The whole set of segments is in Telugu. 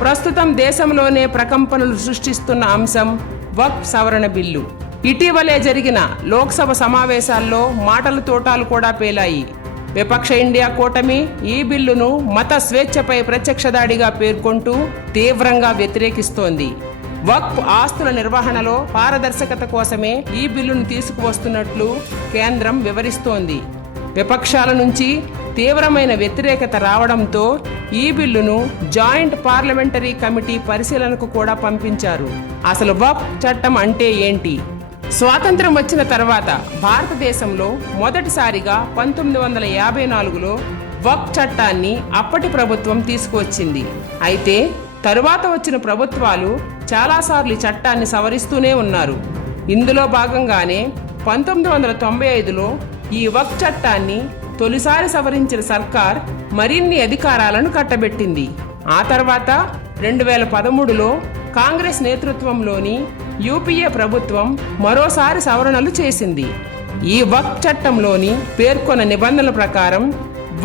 ప్రస్తుతం దేశంలోనే ప్రకంపనలు సృష్టిస్తున్న అంశం వక్ఫ్ సవరణ బిల్లు. ఇటీవలే జరిగిన లోక్సభ సమావేశాల్లో మాటల తోటాలు కూడా పేలాయి. విపక్ష ఇండియా కూటమి ఈ బిల్లును మత స్వేచ్ఛపై ప్రత్యక్ష దాడిగా పేర్కొంటూ తీవ్రంగా వ్యతిరేకిస్తోంది. వక్ఫ్ ఆస్తుల నిర్వహణలో పారదర్శకత కోసమే ఈ బిల్లును తీసుకువస్తున్నట్లు కేంద్రం వివరిస్తోంది. విపక్షాల నుంచి తీవ్రమైన వ్యతిరేకత రావడంతో ఈ బిల్లును జాయింట్ పార్లమెంటరీ కమిటీ పరిశీలనకు కూడా పంపించారు. అసలు వక్ఫ్ చట్టం అంటే ఏంటి? స్వాతంత్రం వచ్చిన తర్వాత భారతదేశంలో మొదటిసారిగా పంతొమ్మిది వందల యాభై నాలుగులో వక్ చట్టాన్ని అప్పటి ప్రభుత్వం తీసుకువచ్చింది. అయితే తరువాత వచ్చిన ప్రభుత్వాలు చాలాసార్లు ఈ చట్టాన్ని సవరిస్తూనే ఉన్నారు. ఇందులో భాగంగానే పంతొమ్మిది వందల తొంభై ఐదులో ఈ వక్ చట్టాన్ని తొలిసారి సవరించిన సర్కార్ మరిన్ని అధికారాలను కట్టబెట్టింది. ఆ తర్వాత రెండు వేల పదమూడులో కాంగ్రెస్ నేతృత్వంలోని యూపీఏ ప్రభుత్వం మరోసారి సవరణలు చేసింది. ఈ వక్ఫ్ చట్టంలోని పేర్కొన్న నిబంధనల ప్రకారం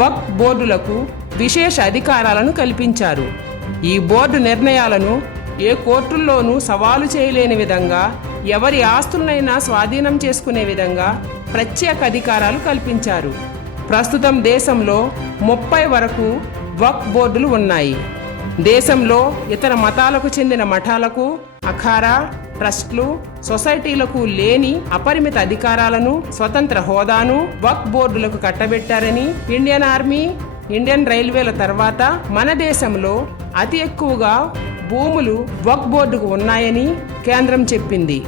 వక్ఫ్ బోర్డులకు విశేష అధికారాలను కల్పించారు. ఈ బోర్డు నిర్ణయాలను ఏ కోర్టుల్లోనూ సవాలు చేయలేని విధంగా ఎవరి ఆస్తులనైనా స్వాధీనం చేసుకునే విధంగా ప్రత్యేక అధికారాలు కల్పించారు. ప్రస్తుతం దేశంలో ముప్పై వరకు వక్ బోర్డులు ఉన్నాయి. దేశంలో ఇతర మతాలకు చెందిన మఠాలకు అఖారా ట్రస్ట్లు సొసైటీలకు లేని అపరిమిత అధికారాలను స్వతంత్ర హోదాను వక్ బోర్డులకు కట్టబెట్టారని ఇండియన్ ఆర్మీ ఇండియన్ రైల్వేల తర్వాత మన దేశంలో అతి ఎక్కువగా భూములు వక్ బోర్డుకు ఉన్నాయని కేంద్రం చెప్పింది.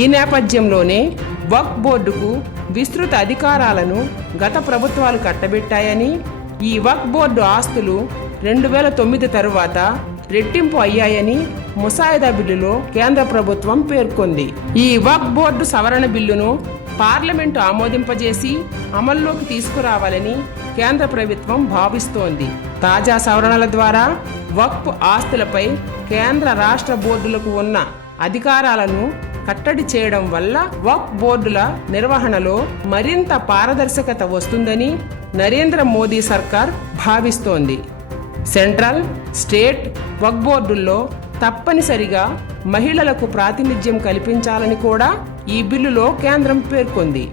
ఈ నేపథ్యంలోనే వక్ బోర్డుకు విస్తృత అధికారాలను గత ప్రభుత్వాలు కట్టబెట్టాయని ఈ వక్ఫ్ బోర్డు ఆస్తులు రెండు వేల తొమ్మిది తరువాత రెట్టింపు అయ్యాయని ముసాయిదా బిల్లులో కేంద్ర ప్రభుత్వం పేర్కొంది. ఈ వక్ఫ్ బోర్డు సవరణ బిల్లును పార్లమెంటు ఆమోదింపజేసి అమల్లోకి తీసుకురావాలని కేంద్ర ప్రభుత్వం భావిస్తోంది. తాజా సవరణల ద్వారా వక్ఫ్ ఆస్తులపై కేంద్ర రాష్ట్ర బోర్డులకు ఉన్న అధికారాలను కట్టడి చేయడం వల్ల వక్ఫ్ బోర్డుల నిర్వహణలో మరింత పారదర్శకత వస్తుందని నరేంద్ర మోదీ సర్కార్ భావిస్తోంది. సెంట్రల్ స్టేట్ వక్ బోర్డుల్లో తప్పనిసరిగా మహిళలకు ప్రాతినిధ్యం కల్పించాలని కూడా ఈ బిల్లులో కేంద్రం పేర్కొంది.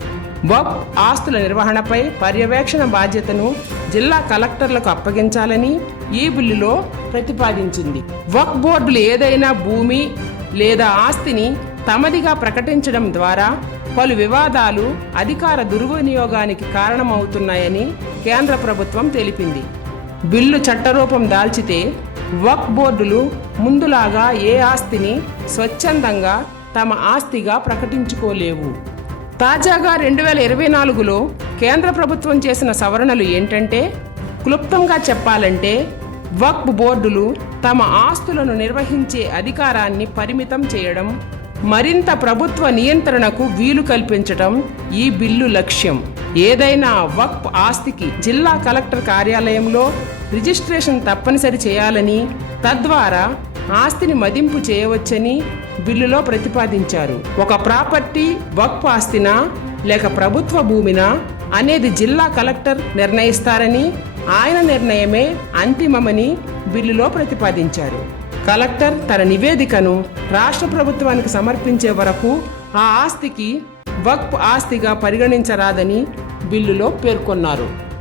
వక్ ఆస్తుల నిర్వహణపై పర్యవేక్షణ బాధ్యతను జిల్లా కలెక్టర్లకు అప్పగించాలని ఈ బిల్లులో ప్రతిపాదించింది. వక్ బోర్డులు ఏదైనా భూమి లేదా ఆస్తిని తమదిగా ప్రకటించడం ద్వారా పలు వివాదాలు అధికార దుర్వినియోగానికి కారణమవుతున్నాయని కేంద్ర ప్రభుత్వం తెలిపింది. బిల్లు చట్టరూపం దాల్చితే వక్ బోర్డులు ముందులాగా ఏ ఆస్తిని స్వచ్ఛందంగా తమ ఆస్తిగా ప్రకటించుకోలేవు. తాజాగా రెండు వేల ఇరవై నాలుగులో కేంద్ర ప్రభుత్వం చేసిన సవరణలు ఏంటంటే క్లుప్తంగా చెప్పాలంటే వక్ఫ్ బోర్డులు తమ ఆస్తులను నిర్వహించే అధికారాన్ని పరిమితం చేయడం మరింత ప్రభుత్వ నియంత్రణకు వీలు కల్పించటం ఈ బిల్లు లక్ష్యం. ఏదైనా వక్ఫ్ ఆస్తికి జిల్లా కలెక్టర్ కార్యాలయంలో రిజిస్ట్రేషన్ తప్పనిసరి చేయాలని తద్వారా ఆస్తిని మదింపు చేయవచ్చని బిల్లులో ప్రతిపాదించారు. ఒక ప్రాపర్టీ వక్ఫ్ ఆస్తినా లేక ప్రభుత్వ భూమినా అనేది జిల్లా కలెక్టర్ నిర్ణయిస్తారని ఆయన నిర్ణయమే అంతిమమని బిల్లులో ప్రతిపాదించారు. కలెక్టర్ తన నివేదికను రాష్ట్ర ప్రభుత్వానికి సమర్పించే వరకు ఆ ఆస్తికి వక్ఫ్ ఆస్తిగా పరిగణించరాదని బిల్లులో పేర్కొన్నారు.